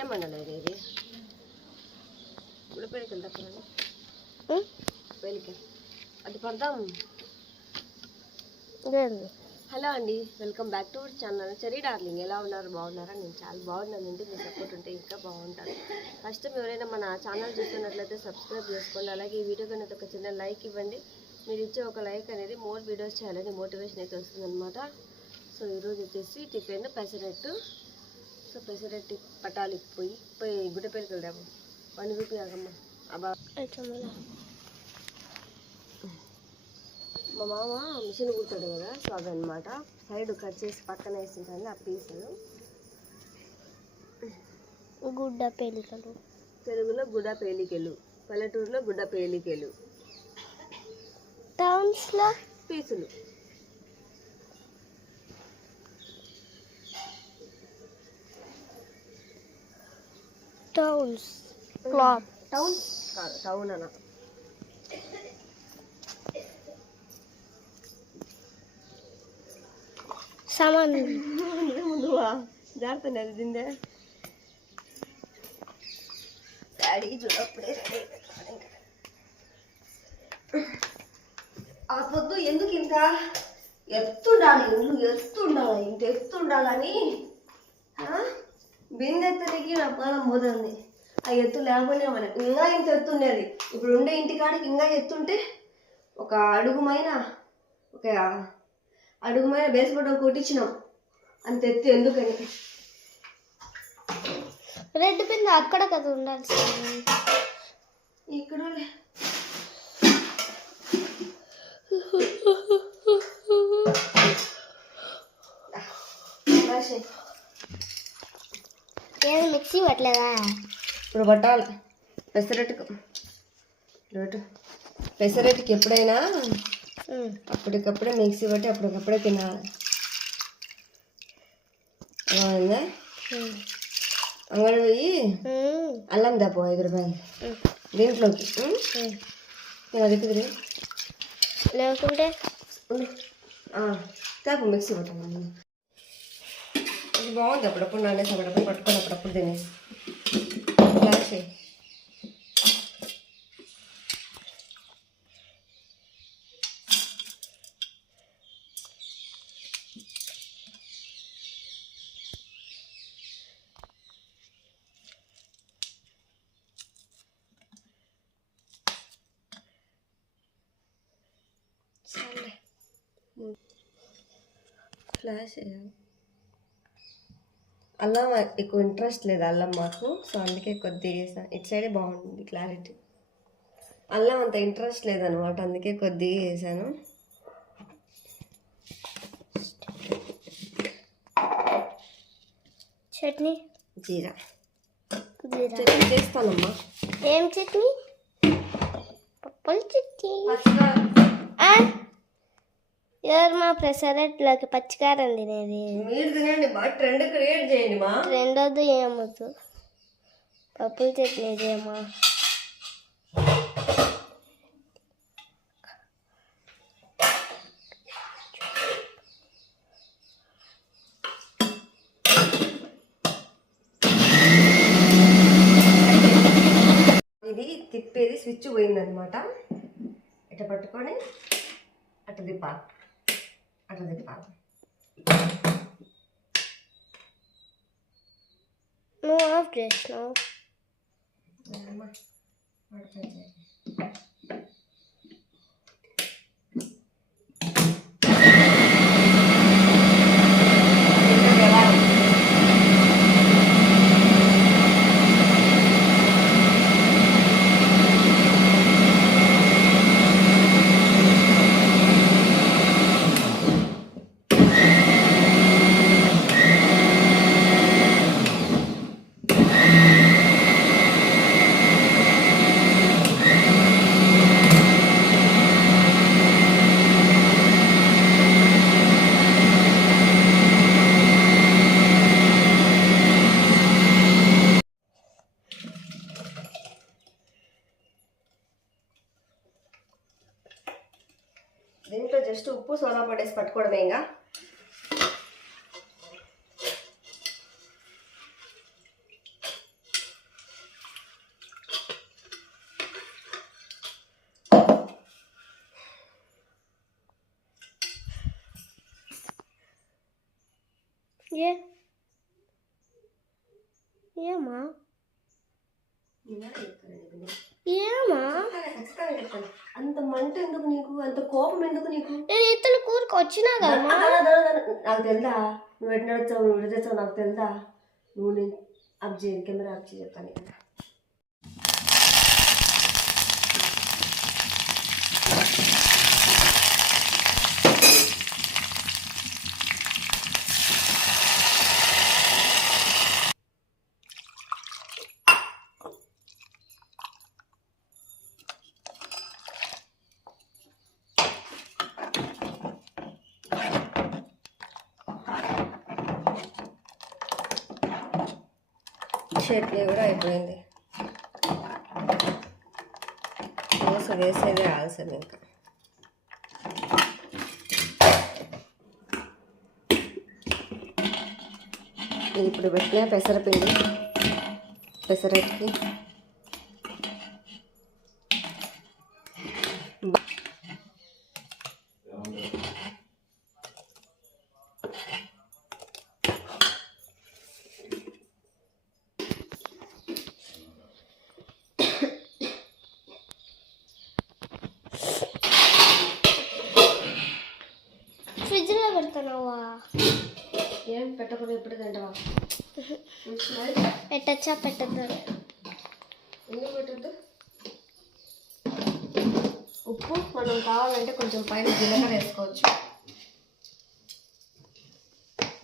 నేనే మండలేదు ఇది ఇప్పుడు పెళ్ళికి అది పడదాం? హలో అండి welcome back to our channel. Cherry darling ఎలా ఉన్నారు? బాగున్నారా? నేను చాలా బాగున్నానండి మీ సపోర్ట్ ఉంటే ఇంకా బాగుంటాను ఫస్ట్ ఎవరైనా మన ఛానల్ చూస్తున్నట్లయితే సబ్స్క్రైబ్ చేసుకోండి. అలాగే ఈ వీడియో కన్నా ఒక చిన్న లైక్ ఇవ్వండి. మీరు ఇచ్చే ఒక లైక్ అనేది మోర్ వీడియోస్ చేయాలని మోటివేషన్ అయితే వస్తుందన్నమాట. సో ఈరోజు వచ్చేసి టిఫిన్ పెసరెట్టు సో పెసరెట్టు పటాలి పోయి పోయి గుడ్డపల్లికి వెళ్దాము వన్ రూపీ ఆగమ్మ. అబ్బా. మా మామ మిషన్ కుడతాడు కదా సో అదనమాట సైడ్ కట్ చేసి పక్కన వేసింటాను ఆ పీసులు. గుడ్డ పేలికలు తెలుగులో గుడ్డ పేలికెలు పల్లెటూరులో గుడ్డ పేలికెలు టౌన్స్లో పీసులు. టౌన్స్ క్లాత్ టౌన్ కాదు టౌన్ అన్న సామాన్ ముందువా? జాగ్రత్త అది తిందే. డాడీ చూడప్పుడే ఆ పొద్దు ఎందుకు ఇంత ఎత్తుండాలి ఇల్లు ఎత్తుండాలి ఇంత ఎత్తుండాలని బిందెత్తనికి నా పాలం పోతుంది ఆ ఎత్తు లేకపోయినా మన ఇంకా ఇంత ఎత్తుండేది ఇప్పుడు ఉండే ఇంటికాడికి ఇంకా ఎత్తుంటే ఒక అడుగుమైన ఒక అడుగుమైన బేసపడ్డ కొట్టించినాం. అంత ఎత్తు ఎందుకని? రెడ్ బింద అక్కడ కదా ఉండాల్సింది ఇక్కడ లే. రాసేయ్. ఏది మిక్సీ పట్టలేదా? ఇప్పుడు పట్టాలి. పెసరట్టుకు. పెసరట్టుకి ఎప్పుడైనా. అప్పటికప్పుడే మిక్సీ పట్టి అప్పటికప్పుడే తినాలి. ఉం. అంగడి పోయి. అల్లం దాపో ఐదు రూపాయలు. దీంట్లోకి. నేను అది కుదిరి లేకుంటే? తాపు మిక్సీ పట్టండి ఇది బాగుంది అప్పుడప్పుడు నానేసి అప్పుడప్పుడు పట్టుకొని అప్పుడప్పుడు తినేసి గ్లాస్ వేయి. చాలే ఫ్లాష్ వేయాలి అల్లం ఎక్కువ ఇంట్రెస్ట్ లేదు అల్లం మాకు. సో అందుకే కొద్దిగా వేసాను ఇటు సైడే బాగుంటుంది క్లారిటీ అల్లం అంత ఇంట్రెస్ట్ లేదనమాట. అందుకే కొద్దిగా వేసాను చట్నీ? జీరా. జీరా. చట్నీ చేస్తానమ్మా. ఏం చట్నీ? పప్పుల చట్నీ? ఎవరు మా ప్రెసరెట్లోకి పచ్చికారం తినేది? మీరు తినండి మా ట్రెండ్ క్రియేట్ చేయండి మా. రెండోది ఏమొద్దు పప్పుల చట్నీ ఏమా ఇది తిప్పేది స్విచ్ పోయిందనమాట ఇట్లా పట్టుకొని అట్లా తిప్పాలి అట్లా తిప్పాలి నువ్వు ఆఫ్ చేసినావు అమ్మా, పడుతుంది చేయి. ఇంకా దీంట్లో జస్ట్ ఉప్పు సోదా పౌడర్స్ పట్టుకోవడమే ఇంకా. ఏ? ఏమా? ఇలా అంత మంట ఎందుకు నీకు? అంత కోపం ఎందుకు నీకు? నేను ఇతను కూరకు వచ్చినా కదమ్మా దా, దా, దా, దా. నాకు తెలుదా? నువ్వు ఎట్లా వచ్చావు నువ్వు ఎట్లా తెచ్చావు నాకు తెలుదా? నువ్వు నేను చేయి కెమెరా అప్ చేయి చెప్తాను నీకు. చట్నీ కూడా అయిపోయింది. దోశ వేసేదే ఆలస్యం ఇంకా. ఇప్పుడు పెట్టిన పెసరపిండి పెసరట్టుకి పెడుతున్నావా ఏం పెట్టకుండా ఎప్పుడు తింటావా? పెట్టచ్చా పెట్టద్దు? ఎందుకు పెట్టద్దు? ఉప్పు మనం కావాలంటే కొంచెం పైన జీలకర్ర వేసుకోవచ్చు.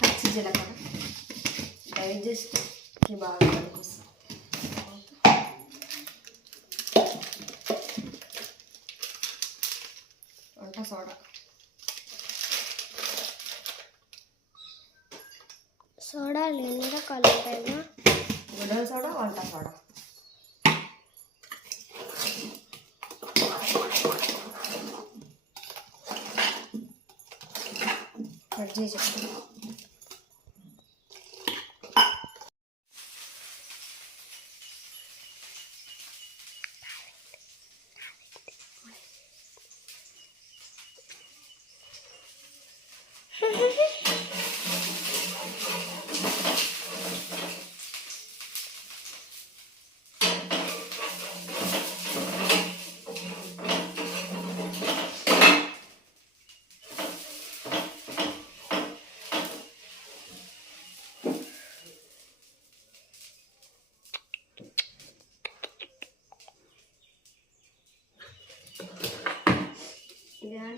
పచ్చి జీలకర్ర. డైజెస్ట్కి బాగా పనికొస్తుంది. వంట సోడా. ఎన్ని రకాలు ఉంటాయమ్మా గుడ్డల సోడా వంట soda cut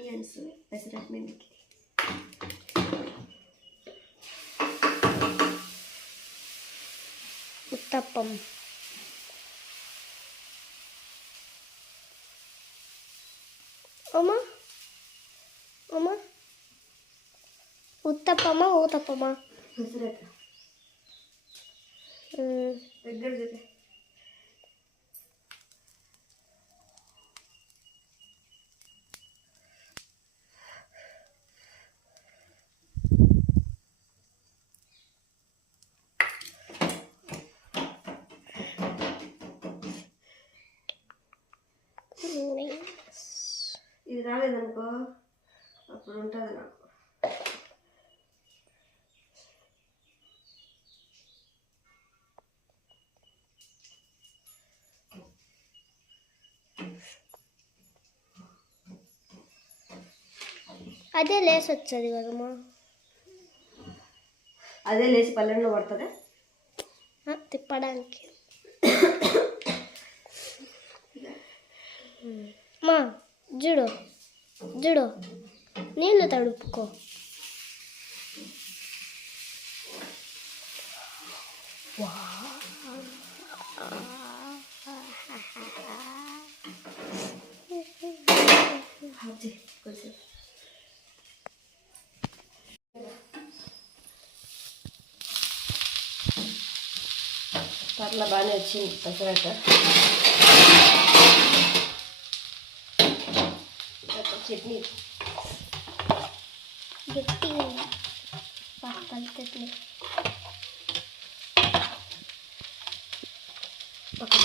yarısı bezirek memlik. Tapam. Ama ama Uttapama, uttapama. Nasıl yapıyor? Ee, Öldür dedi. రాలేదనుకో అప్పుడు ఉంటుంది నాకు. అదే లేసి వచ్చేది కదమ్మా అదే లేచి పల్లెంలో పడుతుంది? తిప్పడానికి. మా జుడు. జుడు. నీళ్ళు తడుపుకో. కొంచెం బాగానే వచ్చింది పెసరట్టు ఇప్పుడు చట్నీ గట్టి పలుతుంది పక్కన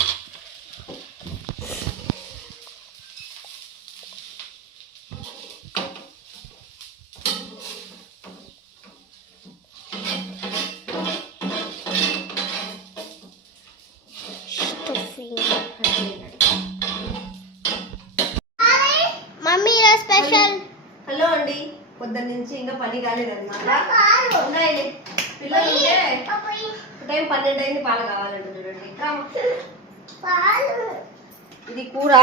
పొద్దున్న నుంచి ఇంకా పని కాలేదన్నమాట. ఉన్నాయిలే. పిల్లలు ఉంటే టైం పన్నెండు అయింది పాలు కావాలంట చూడండి. ఇది కూర.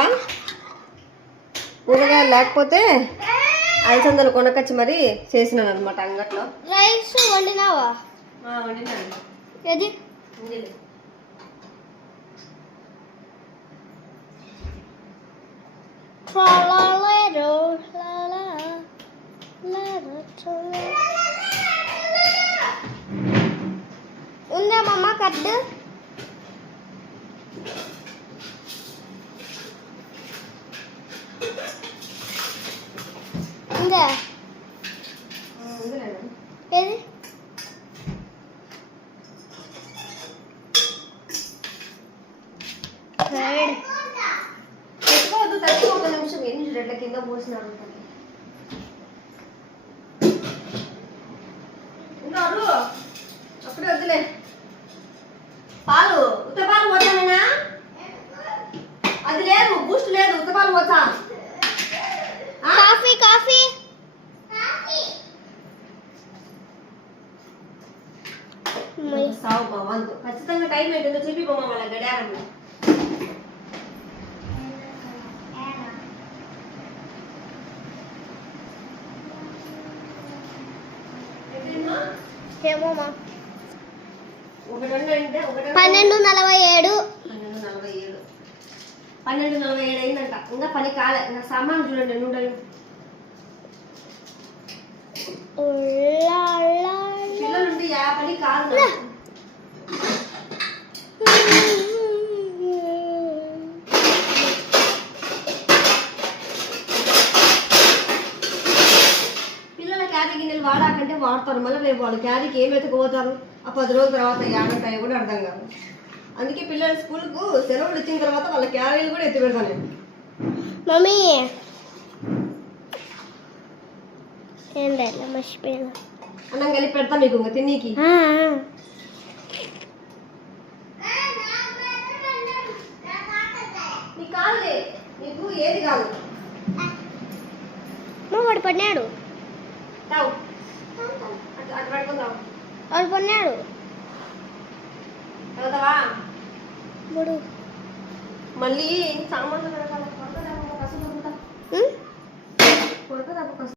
కూరగాయలు లేకపోతే అలసందలు కొనకొచ్చి మరి చేసినాను అనమాట అంగట్లో. రైస్ వండినావా? వండినాను ఏది? ట్రాలా. ఉందా మమ్మ కడ్డు ఉందా ఏమోమా పన్నెండు నలభై ఏడు. పన్నెండు నలభై ఏడు. పన్నెండు నలభై ఏడు అయిందంట. ఇంకా పని కాలే. ఇంకా సామాన్ చూడండి నూడలు. పిల్లలు ఉంటే యా పని కాదు నాకు. పిల్లల క్యారీ గిన్నెలు వాడాకంటే వాడతారు. మళ్ళీ రేపు వాళ్ళు క్యారీకి ఏం ఎత్తుకుపోతారు ఆ పది రోజుల తర్వాత ఏమంటాయో కూడా అర్థం కాదు. అందుకే పిల్లల స్కూల్కు సెలవులు ఇచ్చిన తర్వాత వాళ్ళ క్యారీలు కూడా ఎత్తి పెడతాను నేను. మమ్మీ! అన్నం కలిపి పెడతా మీకు ఇంకా తిన్నీకి.